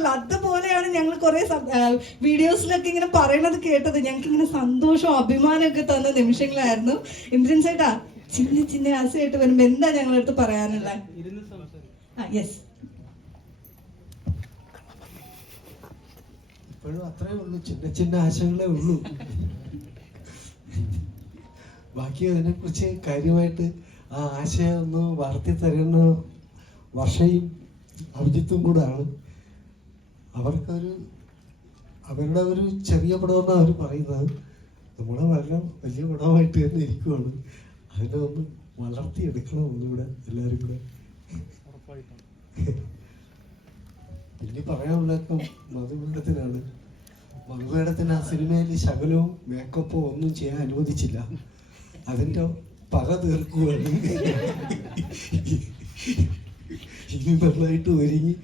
പറയാറുള്ളൂ. അതുപോലെയാണ് ഞങ്ങൾ കുറെ വീഡിയോസിലൊക്കെ ഇങ്ങനെ പറയണത് കേട്ടത്. ഞങ്ങൾക്ക് ഇങ്ങനെ സന്തോഷവും അഭിമാനമൊക്കെ തന്ന നിമിഷങ്ങളായിരുന്നു. ഇന്ദ്രൻ ചേട്ടാ, ചിന്ന ചിന്ന ആശയായിട്ട് വരുമ്പോ എന്താ ഞങ്ങളടുത്ത് പറയാനുള്ളത്? യെസ്, ഇപ്പോഴും അത്രേ ഉള്ളൂ, ചിന്ന ചിന്ന ആശകളേ ഉള്ളൂ. ബാക്കി അതിനെക്കുറിച്ച് കാര്യമായിട്ട് ആ ആശയം ഒന്ന് വളർത്തി തരുന്ന വർഷയും അഭിജിത്തും കൂടാണ്. അവർക്കൊരു അവരുടെ ഒരു ചെറിയ പടമെന്നാണ് അവർ പറയുന്നത്. നമ്മളെ വളരെ വലിയ പടമായിട്ട് തന്നെ ഇരിക്കുവാണ്. അതിനെ ഒന്ന് വളർത്തിയെടുക്കണം ഒന്നുകൂടെ എല്ലാവരും കൂടെ. ഇനി പറയാനുള്ളതൊക്കെ മധുപീഠത്തിനാണ്. മധുപീഠത്തിന് ആ സിനിമയിൽ ശകലവും മേക്കപ്പോ ഒന്നും ചെയ്യാൻ അനുവദിച്ചില്ല. അതിൻ്റെ പക തീർക്കുവാണ്. ഇനി നന്നായിട്ട് ഒരുങ്ങി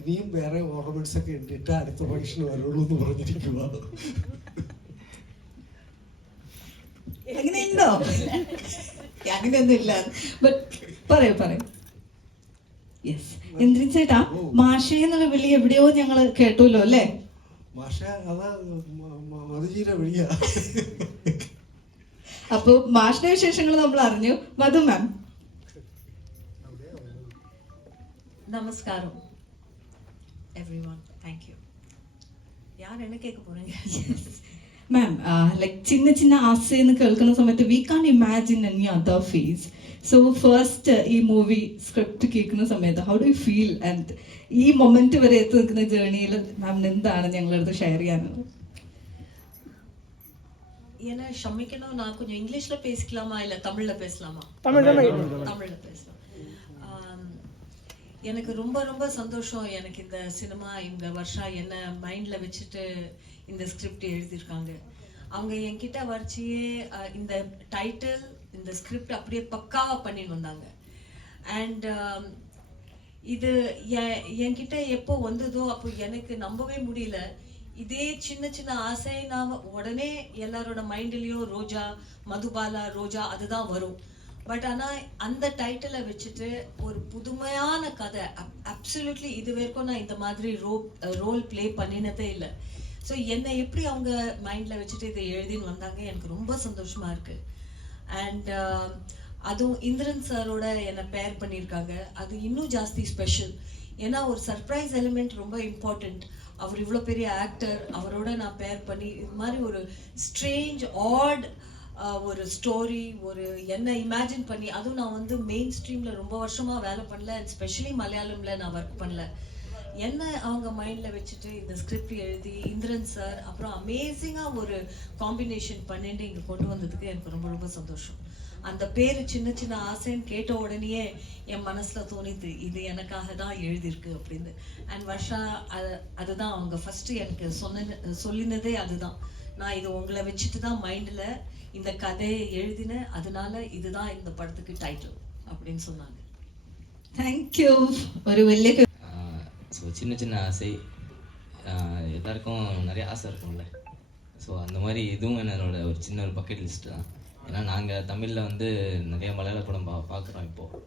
ഇനിയും വേറെ ഓർണമെന്റ്സ് ഒക്കെ ഇട്ടിട്ട് അടുത്ത ഫംഗ്ഷൻ വരുള്ളൂ എന്ന് പറഞ്ഞിരിക്കുക. അങ്ങനെയുണ്ടോ? അങ്ങനെയൊന്നും ഇല്ല. പറയൂ. യെസ്, ഇന്ദ്രൻ ചേട്ടാ, മാഷ എന്നുള്ള വിളി എവിടെയോ ഞങ്ങൾ കേട്ടുല്ലോ അല്ലേ? മാഷ അതാ മധുജീര വിളിയാ. അപ്പൊ മാഷിന്റെ വിശേഷങ്ങൾ നമ്മൾ അറിഞ്ഞു. മധു മാം. നമസ്കാരം everyone, thank you. யார் என்ன கேட்க போறீங்க? മാം, ലൈക് ചിന്ന ചിന്ന ആസയെന്ന് കേൾക്കുന്ന സമയത്ത് we can imagine any other face. So first ഈ മൂവി സ്ക്രിപ്റ്റ് കേൾക്കുന്ന സമയത്ത് how do you feel? And ഈ മൊമെന്റ് വരെ എത്തി നിൽക്കുന്ന ജേർണിയിൽ മാമിന് എന്താണ് ഞങ്ങളുടെ അടുത്ത് ഷെയർ ചെയ്യാനുള്ളത്? என்ன ஷமிக்கணும், நான் கொஞ்சம் இங்கிலீஷ்ல பேசிக்கலாமா இல்ல தமிழ்ல பேசலாமா? தமிழ்ல பேசலாம். எனக்கு ரொம்ப ரொம்ப சந்தோஷம். எனக்கு இந்த சினிமா இந்த வருஷம் என்ன மைண்ட்ல வச்சுட்டு இந்த ஸ்கிரிப்ட் எழுதியிருக்காங்க. அவங்க என்கிட்ட வரைச்சியே இந்த டைட்டில் இந்த ஸ்கிரிப்ட் அப்படியே பக்காவா பண்ணிட்டு வந்தாங்க. அண்ட் இது என்கிட்ட எப்போ வந்ததோ அப்போ எனக்கு நம்பவே முடியல. இதே சின்ன சின்ன ஆசை நாம உடனே எல்லாரோட மைண்ட்லயும் ரோஜா, மதுபாலா, ரோஜா அதுதான் வரும். பட் ஆனா அந்த டைட்டிலை வச்சுட்டு ஒரு புதுமையான கதை, அப்சல்யூட்லி இது வரைக்கும் நான் இந்த மாதிரி ரோல் பிளே பண்ணினதே இல்லை. ஸோ என்னை எப்படி அவங்க மைண்ட்ல வச்சுட்டு இதை எழுதின்னு வந்தாங்க, எனக்கு ரொம்ப சந்தோஷமா இருக்கு. அண்ட் அதுவும் இந்திரன் சாரோட என்னை பேர் பண்ணியிருக்காங்க, அது இன்னும் ஜாஸ்தி ஸ்பெஷல். ஏன்னா ஒரு சர்ப்ரைஸ் எலிமெண்ட் ரொம்ப இம்பார்ட்டண்ட். அவர் இவ்வளோ பெரிய ஆக்டர், அவரோட நான் பேர் பண்ணி இது மாதிரி ஒரு ஸ்ட்ரேஞ்ச் ஆட் ஒரு ஸ்டோரி, ஒரு என்ன இமேஜின் பண்ணி, அதுவும் நான் வந்து மெயின் ஸ்ட்ரீம்ல ரொம்ப வருஷமா வேலை பண்ணல, அண்ட் ஸ்பெஷலி மலையாளம்ல நான் ஒர்க் பண்ணல. என்ன அவங்க மைண்ட்ல வச்சுட்டு இந்த ஸ்கிரிப்ட் எழுதி இந்திரன் சார் அப்புறம் அமேசிங்கா ஒரு காம்பினேஷன் பண்ணிட்டு இங்க கொண்டு வந்ததுக்கு எனக்கு ரொம்ப ரொம்ப சந்தோஷம். அந்த பேரு சின்ன சின்ன ஆசைன்னு கேட்ட உடனேயே என் மனசுல தோணிது இது எனக்காக தான் எழுதியிருக்கு அப்படின்னு. அண்ட் வர்ஷா அதுதான் அவங்க ஃபர்ஸ்ட் எனக்கு சொல்லினதே அதுதான். நான் இது உங்களை வச்சுட்டு தான் மைண்ட்ல இந்த கதையை எழுதினேன், அதனால இதுதான் இந்த படத்துக்கு டைட்டில் அப்படின்னு சொன்னாங்க. தேங்க்யூ. ஒரு வெளிய ஸோ சின்ன சின்ன ஆசை, எல்லாருக்கும் நிறைய ஆசை இருக்கும்ல. ஸோ அந்த மாதிரி இதுவும் என்னோட ஒரு சின்ன ஒரு பக்கெட் லிஸ்ட்டு தான். ஏன்னா நாங்கள் தமிழில் வந்து நிறைய மலையாள படம் பார்க்குறோம் இப்போது.